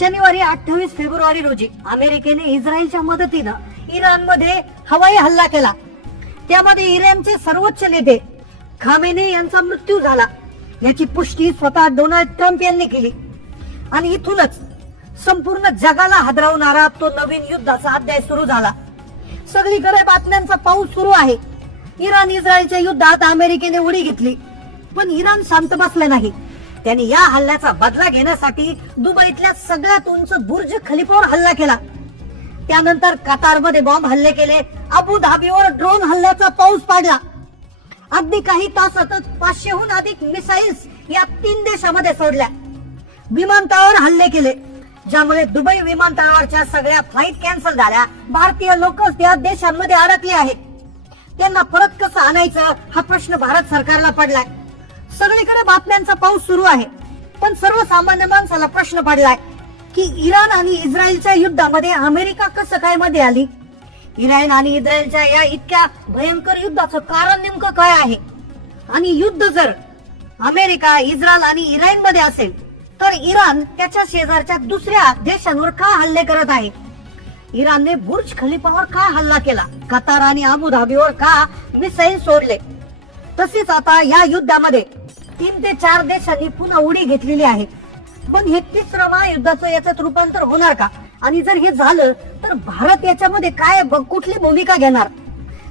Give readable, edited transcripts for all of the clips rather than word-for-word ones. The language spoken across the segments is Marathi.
शनिवारी 28 फेब्रुवारी रोजी अमेरिकेने इस्रायलच्या मदतीनं इराणमध्ये हवाई हल्ला केला. त्यामध्ये इराणचे सर्वोच्च नेते खामेनी यांचा मृत्यू झाला. याची पुष्टी स्वतः डोनाल्ड ट्रम्प यांनी केली आणि इथूनच संपूर्ण जगाला हादरवणारा तो नवीन युद्धाचा अध्याय सुरू झाला. सगळीकडे बातम्यांचा पाऊस सुरू आहे. इराण इस्रायलच्या युद्धात अमेरिकेने उडी घेतली, पण इराण शांत बसला नाही. त्यांनी या हल्ल्याचा बदला घेण्यासाठी दुबईतल्या सगळ्यात उंच बुर्ज खलिफावर हल्ला केला. त्यानंतर कतारमध्ये बॉम्ब हल्ले केले. अबू धाबीवर ड्रोन हल्ल्याचा पाऊस पाडला. अगदी काही तासातच 500हून अधिक मिसाईल्स या 3 देशांमध्ये सोडल्या. विमानतळावर हल्ले केले, ज्यामुळे दुबई विमानतळावरच्या सगळ्या फ्लाईट कॅन्सल झाल्या. भारतीय लोक त्या देशांमध्ये अडकले आहेत. त्यांना परत कसं आणायचं हा प्रश्न भारत सरकारला पडलाय. सगळीकडे बातम्यांचा पाऊस सुरू आहे, पण सर्वसामान्य माणसाला प्रश्न पडलाय की इराण आणि इस्रायलच्या युद्धामध्ये अमेरिका कसं काय मध्ये आली? इराण आणि इस्रायलच्या या इतक्या भयंकर युद्धाचं कारण नेमकं काय आहे? आणि युद्ध जर अमेरिका, इस्रायल आणि इराण मध्ये असेल तर इराण त्याच्या शेजारच्या दुसऱ्या देशांवर का हल्ले करत आहे? इराणने बुर्ज खलिफावर का हल्ला केला? कतार आणि अबू धाबीवर का मिसाईल सोडले? तसेच आता या युद्धामध्ये 3 ते 4 देशांनी पुन्हा उडी घेतलेली आहे. पण हे तिसरं महायुद्धाचं याच्यात रूपांतर होणार का? आणि जर हे झालं तर भारत याच्यामध्ये काय कुठली भूमिका घेणार?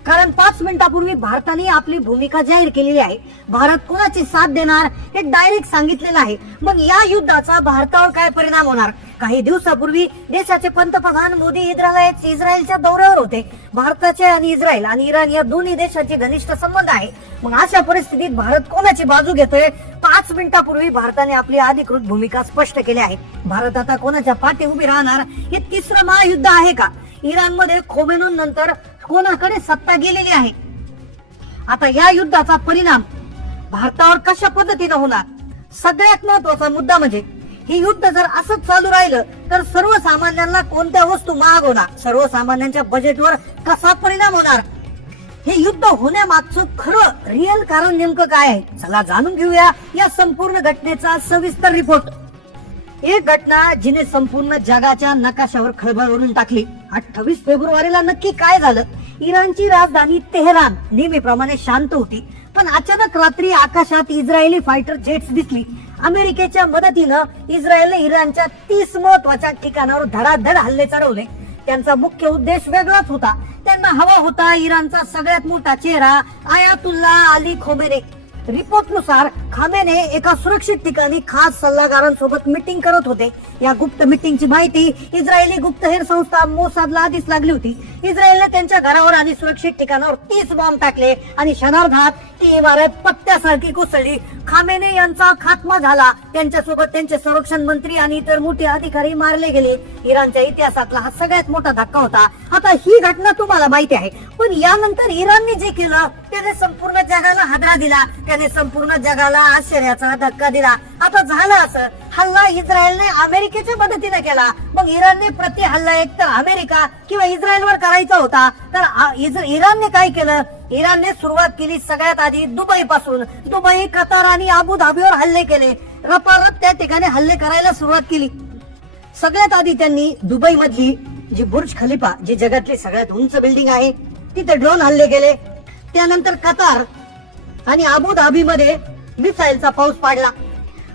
कारण 5 मिनिटापूर्वी भारताने आपली भूमिका जाहीर केलेली आहे. भारत कोणाची साथ देणार हे डायरेक्ट सांगितलेलं आहे. मग या युद्धाचा भारतावर काय परिणाम होणार? काही दिवसापूर्वी देशाचे पंतप्रधान मोदी इस्रायलच्या दौऱ्यावर होते. भारताचे आणि इस्रायल आणि इराण या दोन्ही देशांचे घनिष्ठ संबंध आहे. मग अशा परिस्थितीत भारत कोणाची बाजू घेतोय? 5 मिनिटापूर्वी भारताने आपली अधिकृत भूमिका स्पष्ट केली आहे. भारत आता कोणाच्या पाठी उभी राहणार? हे तिसरं महायुद्ध आहे का? इराणमध्ये खोमेनी नंतर कोणाकडे सत्ता गेलेली आहे? आता या युद्धाचा परिणाम भारतावर कशा पद्धतीने होणार? सगळ्यात महत्वाचा मुद्दा म्हणजे हे युद्ध जर असंच चालू राहिलं तर सर्वसामान्यांना कोणत्या वस्तू महाग होणार? सर्वसामान्यांच्या बजेटवर कसा परिणाम होणार? हे युद्ध होण्यामागचं खरं रिअल कारण नेमकं काय आहे? चला जाणून घेऊया या संपूर्ण घटनेचा सविस्तर रिपोर्ट. एक घटना जिने संपूर्ण जगाच्या नकाशावर खळबळ उडवून टाकली. 28 फेब्रुवारीला नक्की काय झालं? इराणची राजधानी तेहरान नेहमीप्रमाणे शांत होती, पण अचानक रात्री आकाशात इस्रायली फायटर जेट्स दिसली. अमेरिकेच्या मदतीनं इस्रायलने इराणच्या 30 महत्वाच्या ठिकाणावर धडाधड हल्ले चढवले. त्यांचा मुख्य उद्देश वेगळाच होता. त्यांना हवा होता इराणचा सगळ्यात मोठा चेहरा आयातुल्ला अली खोमेनी. रिपोर्टनुसार खामेने एका सुरक्षित ठिकाणी खास सल्लागारांसोबत मीटिंग करत होते. या गुप्त मीटिंगची माहिती इस्रायली गुप्तहेर संस्था मोसादला आधीच लागली होती. इस्रायलने त्यांच्या घरावर आणि सुरक्षित ठिकाणावर 30 बॉम्ब टाकले आणि क्षणार्धात ती इमारत पत्त्यासारखी कोसळली. खामेने यांचा खात्मा झाला. त्यांच्यासोबत त्यांचे संरक्षण मंत्री आणि इतर मोठे अधिकारी मारले गेले. इराणच्या इतिहासातला हा सगळ्यात मोठा धक्का होता. आता ही घटना तुम्हाला माहिती आहे, पण यानंतर इराणने जे केलं त्याने संपूर्ण जगाला हादरा दिला. त्याने संपूर्ण जगाला आश्चर्याचा धक्का दिला. आता झालं असं, हल्ला इस्रायलने अमेरिकेच्या मदतीने केला. मग इराणने प्रति हल्ला एकतर अमेरिका किंवा इस्रायलवर करायचा होता, तर इराणने काय केलं? इराणने सुरुवात केली सगळ्यात आधी दुबई पासून. दुबई, कतार आणि अबू धाबीवर हल्ले केले. रपारप त्या ठिकाणी हल्ले करायला सुरुवात केली. सगळ्यात आधी त्यांनी दुबई मधली जी बुर्ज खलिफा, जी जगातली सगळ्यात उंच बिल्डिंग आहे, तिथे ड्रोन हल्ले केले. त्यानंतर कतार आणि अबू धाबी मध्ये मिसाईलचा पाऊस पाडला.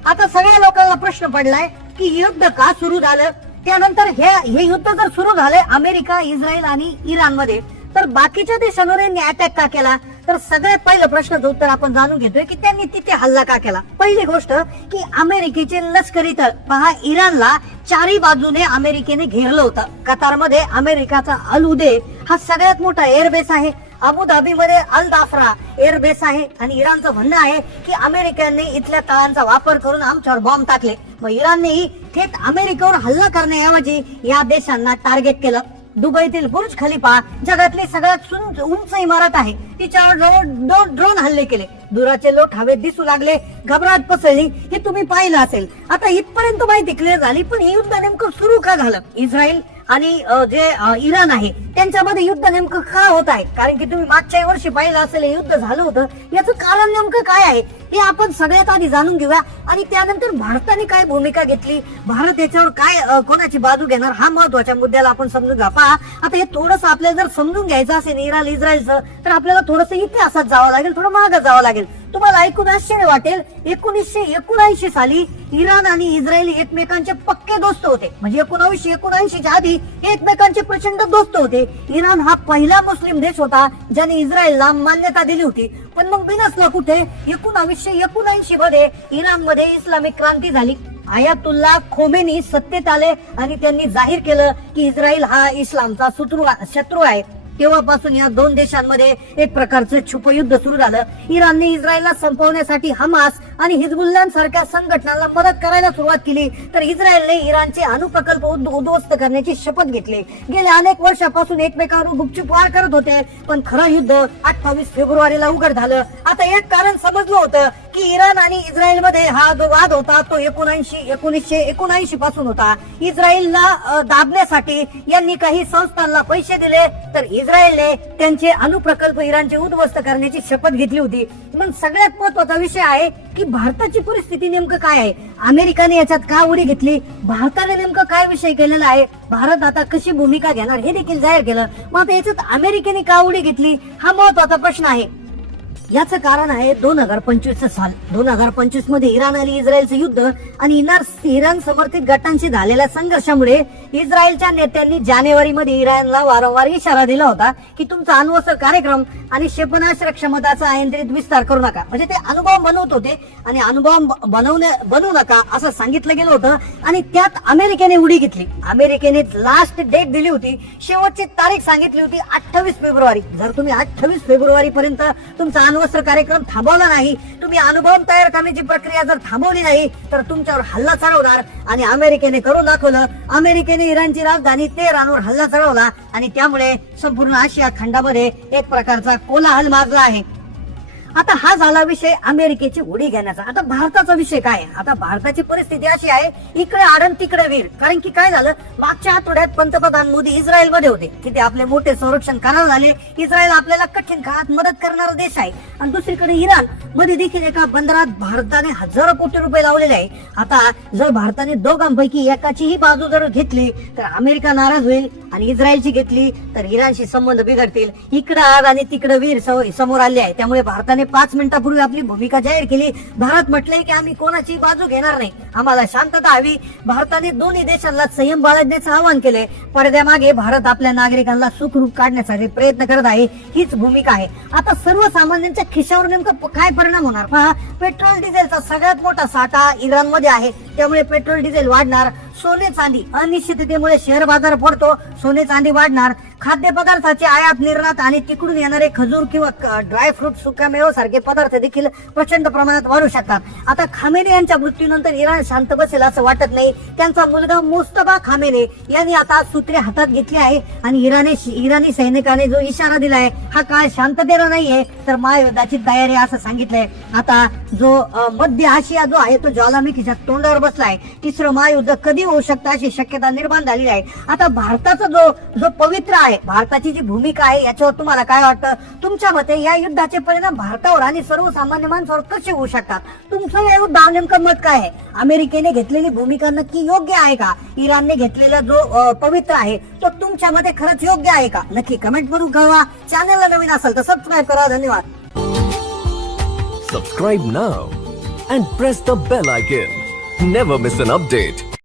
आता सगळ्या लोकांना प्रश्न पडलाय की युद्ध का सुरू झालं? त्यानंतर हे युद्ध जर सुरू झाले अमेरिका, इस्रायल आणि इराण मध्ये, तर बाकीच्या देशांवर यांनी अटॅक का केला? तर सगळ्यात पहिलं प्रश्नाचं उत्तर आपण जाणून घेतोय की त्यांनी तिथे हल्ला का केला. पहिली गोष्ट की अमेरिकेचे लष्करी तळ पहा, इराणला चारी बाजूने अमेरिकेने घेरलं होतं. कतारमध्ये अमेरिकाचा अल उदे हा सगळ्यात मोठा एअरबेस आहे. अबू धाबी मध्ये अल दाफरा एअरबेस आहे. आणि इराणचं म्हणणं आहे की अमेरिकेने इथल्या तळांचा वापर करून आमच्यावर बॉम्ब टाकले. मग इराणनेही थेट अमेरिकेवर हल्ला करण्याऐवजी या देशांना टार्गेट केलं. दुबईतील बुर्ज खलिफा जगातली सगळ्यात उंच इमारत आहे. तिच्यावर ड्रोन हल्ले केले. दुराचे लोट हवेत दिसू लागले. घबराट पसरली. हे तुम्ही पाहिलं असेल. आता इथपर्यंत माहिती क्लिअर झाली, पण हे युद्ध नेमकं सुरू का झालं? इस्रायल आणि जे इराण आहे त्यांच्यामध्ये युद्ध नेमकं का होत आहे, कारण की तुम्ही मागच्या वर्षी पाहिलं असेल हे युद्ध झालं होतं, याचं कारण नेमकं काय आहे हे आपण सगळ्यात आधी जाणून घेऊया आणि त्यानंतर भारताने काय भूमिका घेतली, भारत याच्यावर काय कोणाची बाजू घेणार हा महत्वाच्या मुद्द्याला आपण समजून घ्या. पहा आता हे थोडंसं आपल्याला जर समजून घ्यायचं असेल इराण इस्रायलचं तर आपल्याला थोडंसं इतिहासात जावं लागेल, थोडं मागं जावं लागेल. तुम्हाला ऐकून आश्चर्य वाटेल 1979 साली इराण आणि इस्रायल एकमेकांचे पक्के दोस्त होते. म्हणजे 1979च्या आधी हे एकमेकांचे प्रचंड दोस्त होते. इराण हा पहिला मुस्लिम देश होता ज्याने इस्रायलला मान्यता दिली होती. पण मग बिनसलं कुठे 1979 मध्ये इराणमध्ये इस्लामिक क्रांती झाली. आयातुल्ला खोमेनी सत्तेत आले आणि त्यांनी जाहीर केलं की इस्रायल हा इस्लामचा शत्रू आहे. तेव्हापासून या दोन देशांमध्ये एक प्रकारचं छुपयुद्ध सुरू झालं. इराणने इस्रायलला संपवण्यासाठी हमास आणि हिजबुल्लांसारख्या संघटनांना मदत करायला सुरुवात केली, तर इस्रायलने इराणचे अणुप्रकल्प उद्ध्वस्त करण्याची शपथ घेतली. गेल्या अनेक वर्षापासून एकमेकांवर गुपचूप वार करत होते, पण खरं युद्ध 28 फेब्रुवारीला उघड झालं. आता एक कारण समजलं होतं की इराण आणि इस्रायलमध्ये हा जो वाद होता तो 1979 पासून होता. इस्रायलला दाबण्यासाठी यांनी काही संस्थांना पैसे दिले, तर इस्रायलने त्यांचे अणुप्रकल्प इराणचे उद्ध्वस्त करण्याची शपथ घेतली होती. मग सगळ्यात महत्वाचा विषय आहे की भारताची परिस्थिती नेमकं काय आहे, अमेरिकेने याच्यात का उडी घेतली, भारताने नेमकं काय विषय केलेला आहे, भारत आता कशी भूमिका घेणार हे देखील जाहीर केलं. मग आता याच्यात अमेरिकेने का उडी घेतली हा महत्वाचा प्रश्न आहे. याचं कारण आहे 2025 साल. 2025 मध्ये इराण आणि इस्रायलचं युद्ध आणि इराण समर्थित गटांशी झालेल्या संघर्षामुळे इस्रायलच्या नेत्यांनी जानेवारीमध्ये इराणला वारंवार इशारा दिला होता की तुमचा अण्वस्त्र कार्यक्रम आणि क्षेपणास्त्र क्षमताचा अनियंत्रित विस्तार करू नका. म्हणजे ते अणुबॉम्ब बनवत होते आणि अणुबॉम्ब बनवू नका असं सांगितलं गेलं होतं. आणि त्यात अमेरिकेने उडी घेतली. अमेरिकेने लास्ट डेट दिली होती, शेवटची तारीख सांगितली होती 28 फेब्रुवारी. जर तुम्ही 28 फेब्रुवारी पर्यंत तुमचा अण्वस्त्र कार्यक्रम थांबवला नाही, तुम्ही अणुबॉम्ब तयार करण्याची प्रक्रिया जर थांबवली नाही तर तुमच्यावर हल्ला चढवणार. आणि अमेरिकेने करून दाखवलं. अमेरिकेने इराणची राजधानी तेहरानवर हल्ला चढवला आणि त्यामुळे संपूर्ण आशिया खंडामध्ये एक प्रकारचा कोलाहल माजला आहे. आता हा झाला विषय अमेरिकेची उडी घेण्याचा. आता भारताचा विषय काय आहे, आता भारताची परिस्थिती अशी आहे इकडे आडन तिकडे वीर. कारण की काय झालं, मागच्या आठवड्यात पंतप्रधान मोदी इस्रायल मध्ये होते की ते आपले मोठे संरक्षण करार झाले. इस्रायल आपल्याला कठीण काळात मदत करणारा देश आहे. आणि दुसरीकडे इराण मध्ये देखील एका बंदरात भारताने हजारो कोटी रुपये लावलेले आहे. आता जर भारताने दोघांपैकी एकाचीही बाजू जर घेतली तर अमेरिका नाराज होईल आणि इस्रायलची घेतली तर इराणशी संबंध बिघडतील. इकडे आग आणि तिकडे वीर समोर आले आहे. त्यामुळे भारताने 5 मिनिटापूर्वी आपली भूमिका जाहीर केली. भारत म्हटलंय की आम्ही कोणाची बाजू घेणार नाही, आम्हाला शांतता हवी. भारताने दोन्ही देशांना संयम बाळगण्याचं आवाहन केले. पडद्यामागे भारत आपल्या नागरिकांना सुखरूप काढण्यासाठी प्रयत्न करत आहे, हीच भूमिका आहे. आता सर्वसामान्यांच्या खिशावर नेमकं काय परिणाम होणार पहा. पेट्रोल डिझेलचा सगळ्यात मोठा साठा इराणमध्ये आहे, त्यामुळे पेट्रोल डिझेल वाढणार. सोने चांदी अनिश्चिततेमुळे शेअर बाजार पडतो, सोने चांदी वाढणार. खाद्यपदार्थाचे आयात निर्यात आणि तिकडून येणारे खजूर किंवा ड्रायफ्रूट सुकामेवा सारखे पदार्थ देखील प्रचंड प्रमाणात वाढू शकतात. आता खामेने यांच्या मृत्यूनंतर इराण शांत बसेल असं वाटत नाही. त्यांचा मुलगा मुस्तफा खामेने यांनी आता सूत्रे हातात घेतली आहे आणि इराणी सैनिकांनी जो इशारा दिलाय हा काळ शांततेला नाहीये तर महायुद्धाची तयारी असं सांगितलंय. आता जो मध्य आशिया जो आहे तो ज्वालामुखीच्या तोंडावर बसलाय. तिसरं महायुद्ध कधी होऊ शकतं अशी शक्यता निर्माण झालेली आहे. आता भारताचा जो पवित्र आहे, भारताची जी भूमिका आहे याच्यावर तुम्हाला काय वाटतं? तुमच्या मते या युद्धाचे परिणाम भारतावर आणि सर्वसामान्य माणसावर कसे होऊ शकतात? तुमचं या युद्धावर नेमकं मत काय आहे? अमेरिकेने घेतलेली भूमिका नक्की योग्य आहे का? इराणने घेतलेला जो पवित्र आहे तो तुमच्या मते खरंच योग्य आहे का? नक्की कमेंट करून कळवा. चॅनलला नवीन असेल तर सबस्क्राईब करा. धन्यवाद. Subscribe now and press the bell icon. Never miss an update.